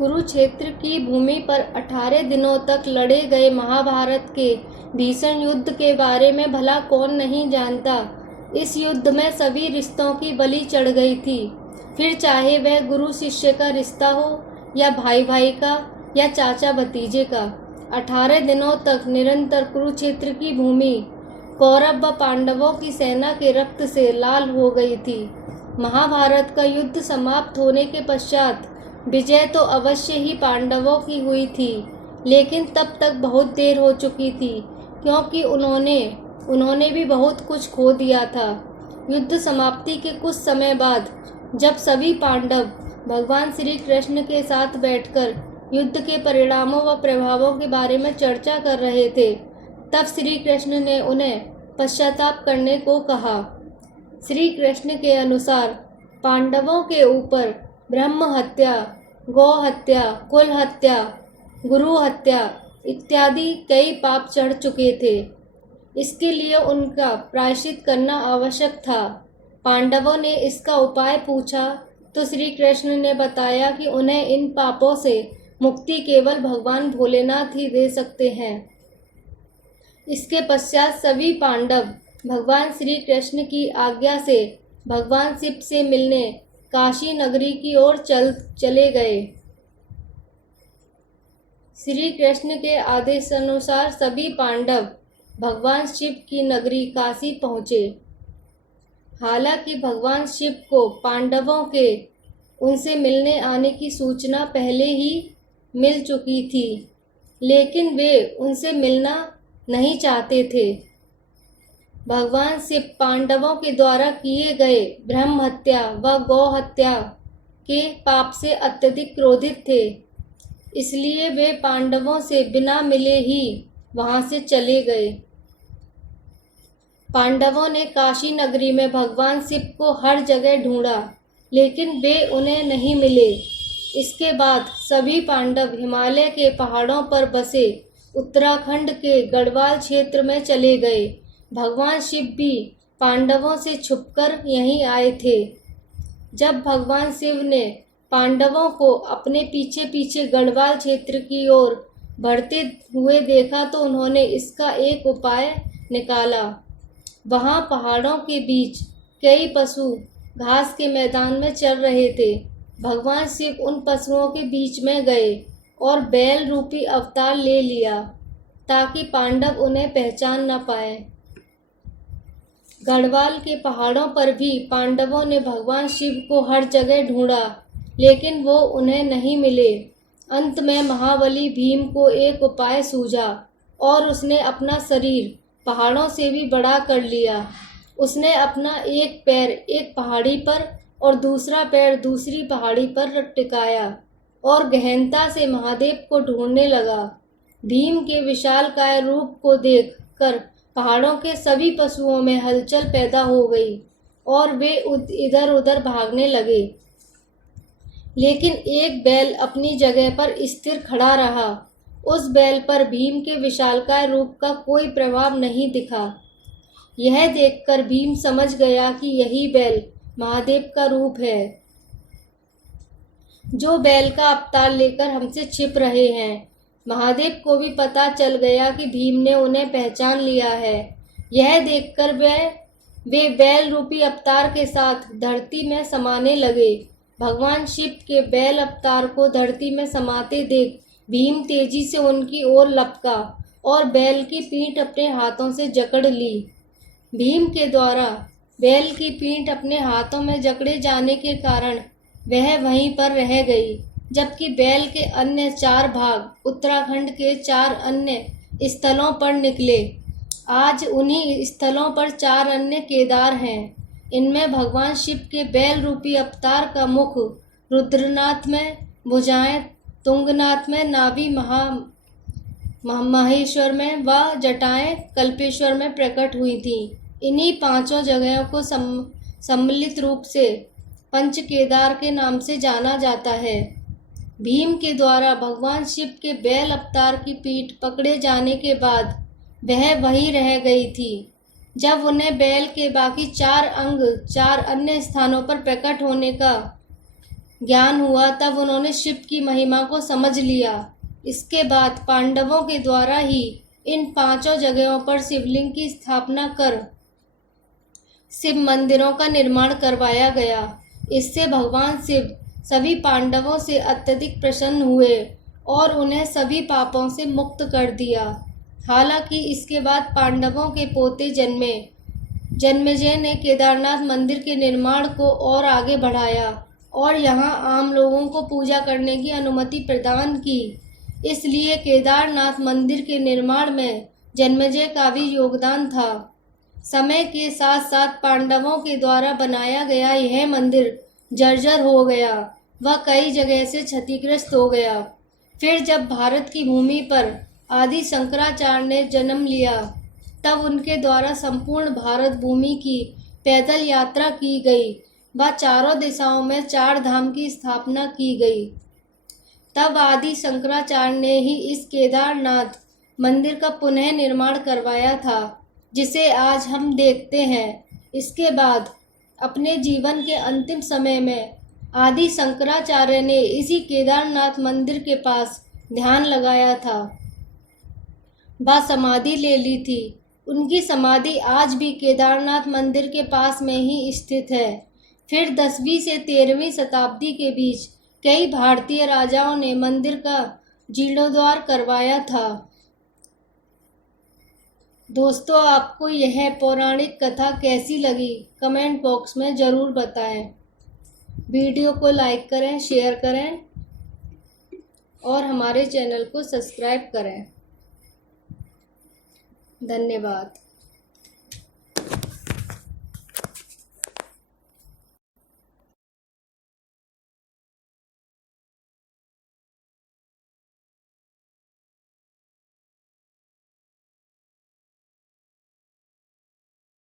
कुरुक्षेत्र की भूमि पर 18 दिनों तक लड़े गए महाभारत के भीषण युद्ध के बारे में भला कौन नहीं जानता। इस युद्ध में सभी रिश्तों की बलि चढ़ गई थी, फिर चाहे वह गुरु शिष्य का रिश्ता हो या भाई भाई का या चाचा भतीजे का। 18 दिनों तक निरंतर कुरुक्षेत्र की भूमि कौरव व पांडवों की सेना के रक्त से लाल हो गई थी। महाभारत का युद्ध समाप्त होने के पश्चात विजय तो अवश्य ही पांडवों की हुई थी, लेकिन तब तक बहुत देर हो चुकी थी, क्योंकि उन्होंने भी बहुत कुछ खो दिया था। युद्ध समाप्ति के कुछ समय बाद जब सभी पांडव भगवान श्री कृष्ण के साथ बैठकर युद्ध के परिणामों व प्रभावों के बारे में चर्चा कर रहे थे, तब श्री कृष्ण ने उन्हें पश्चाताप करने को कहा। श्री कृष्ण के अनुसार पांडवों के ऊपर ब्रह्म हत्या, गौ हत्या, कुल हत्या, गुरु हत्या इत्यादि कई पाप चढ़ चुके थे। इसके लिए उनका प्रायश्चित करना आवश्यक था। पांडवों ने इसका उपाय पूछा तो श्री कृष्ण ने बताया कि उन्हें इन पापों से मुक्ति केवल भगवान भोलेनाथ ही दे सकते हैं। इसके पश्चात सभी पांडव भगवान श्री कृष्ण की आज्ञा से भगवान शिव से मिलने काशी नगरी की ओर चले गए। श्री कृष्ण के आदेशानुसार सभी पांडव भगवान शिव की नगरी काशी पहुँचे। हालांकि भगवान शिव को पांडवों के उनसे मिलने आने की सूचना पहले ही मिल चुकी थी, लेकिन वे उनसे मिलना नहीं चाहते थे। भगवान शिव पांडवों के द्वारा किए गए ब्रह्म हत्या व गौ हत्या के पाप से अत्यधिक क्रोधित थे, इसलिए वे पांडवों से बिना मिले ही वहां से चले गए। पांडवों ने काशी नगरी में भगवान शिव को हर जगह ढूंढा, लेकिन वे उन्हें नहीं मिले। इसके बाद सभी पांडव हिमालय के पहाड़ों पर बसे उत्तराखंड के गढ़वाल क्षेत्र में चले गए। भगवान शिव भी पांडवों से छुपकर यहीं आए थे। जब भगवान शिव ने पांडवों को अपने पीछे पीछे गढ़वाल क्षेत्र की ओर बढ़ते हुए देखा तो उन्होंने इसका एक उपाय निकाला। वहां पहाड़ों के बीच कई पशु घास के मैदान में चल रहे थे। भगवान शिव उन पशुओं के बीच में गए और बैल रूपी अवतार ले लिया, ताकि पांडव उन्हें पहचान न पाए। गढ़वाल के पहाड़ों पर भी पांडवों ने भगवान शिव को हर जगह ढूंढा, लेकिन वो उन्हें नहीं मिले। अंत में महाबली भीम को एक उपाय सूझा और उसने अपना शरीर पहाड़ों से भी बड़ा कर लिया। उसने अपना एक पैर एक पहाड़ी पर और दूसरा पैर दूसरी पहाड़ी पर टिकाया और गहनता से महादेव को ढूंढने लगा। भीम के विशालकाय रूप को देख कर पहाड़ों के सभी पशुओं में हलचल पैदा हो गई और वे इधर उधर भागने लगे, लेकिन एक बैल अपनी जगह पर स्थिर खड़ा रहा। उस बैल पर भीम के विशालकाय रूप का कोई प्रभाव नहीं दिखा। यह देखकर भीम समझ गया कि यही बैल महादेव का रूप है, जो बैल का अवतार लेकर हमसे छिप रहे हैं। महादेव को भी पता चल गया कि भीम ने उन्हें पहचान लिया है। यह देखकर वे बैल रूपी अवतार के साथ धरती में समाने लगे। भगवान शिव के बैल अवतार को धरती में समाते देख भीम तेजी से उनकी ओर लपका और बैल की पीठ अपने हाथों से जकड़ ली। भीम के द्वारा बैल की पीठ अपने हाथों में जकड़े जाने के कारण वह वहीं पर रह गई, जबकि बैल के अन्य 4 भाग उत्तराखंड के 4 अन्य स्थलों पर निकले। आज उन्हीं स्थलों पर 4 अन्य केदार हैं। इनमें भगवान शिव के बैल रूपी अवतार का मुख रुद्रनाथ में, भुजाएं तुंगनाथ में, नाभि महेश्वर में व जटाएं कल्पेश्वर में प्रकट हुई थीं। इन्हीं 5 जगहों को सम्मिलित रूप से पंच केदार के नाम से जाना जाता है। भीम के द्वारा भगवान शिव के बैल अवतार की पीठ पकड़े जाने के बाद वह वहीं रह गई थी। जब उन्हें बैल के बाकी 4 अंग 4 अन्य स्थानों पर प्रकट होने का ज्ञान हुआ तब उन्होंने शिव की महिमा को समझ लिया। इसके बाद पांडवों के द्वारा ही इन 5 जगहों पर शिवलिंग की स्थापना कर शिव मंदिरों का निर्माण करवाया गया। इससे भगवान शिव सभी पांडवों से अत्यधिक प्रसन्न हुए और उन्हें सभी पापों से मुक्त कर दिया। हालांकि इसके बाद पांडवों के पोते जन्मेजय ने केदारनाथ मंदिर के निर्माण को और आगे बढ़ाया और यहाँ आम लोगों को पूजा करने की अनुमति प्रदान की। इसलिए केदारनाथ मंदिर के निर्माण में जन्मेजय का भी योगदान था। समय के साथ साथ पांडवों के द्वारा बनाया गया यह मंदिर जर्जर हो गया, वह कई जगह से क्षतिग्रस्त हो गया। फिर जब भारत की भूमि पर आदि शंकराचार्य ने जन्म लिया तब उनके द्वारा संपूर्ण भारत भूमि की पैदल यात्रा की गई व चारों दिशाओं में 4 धाम की स्थापना की गई। तब आदि शंकराचार्य ने ही इस केदारनाथ मंदिर का पुनः निर्माण करवाया था, जिसे आज हम देखते हैं। इसके बाद अपने जीवन के अंतिम समय में आदि शंकराचार्य ने इसी केदारनाथ मंदिर के पास ध्यान लगाया था व समाधि ले ली थी। उनकी समाधि आज भी केदारनाथ मंदिर के पास में ही स्थित है। फिर 10वीं से 13वीं शताब्दी के बीच कई भारतीय राजाओं ने मंदिर का जीर्णोद्धार करवाया था। दोस्तों, आपको यह पौराणिक कथा कैसी लगी कमेंट बॉक्स में ज़रूर बताएं। वीडियो को लाइक करें, शेयर करें और हमारे चैनल को सब्सक्राइब करें। धन्यवाद।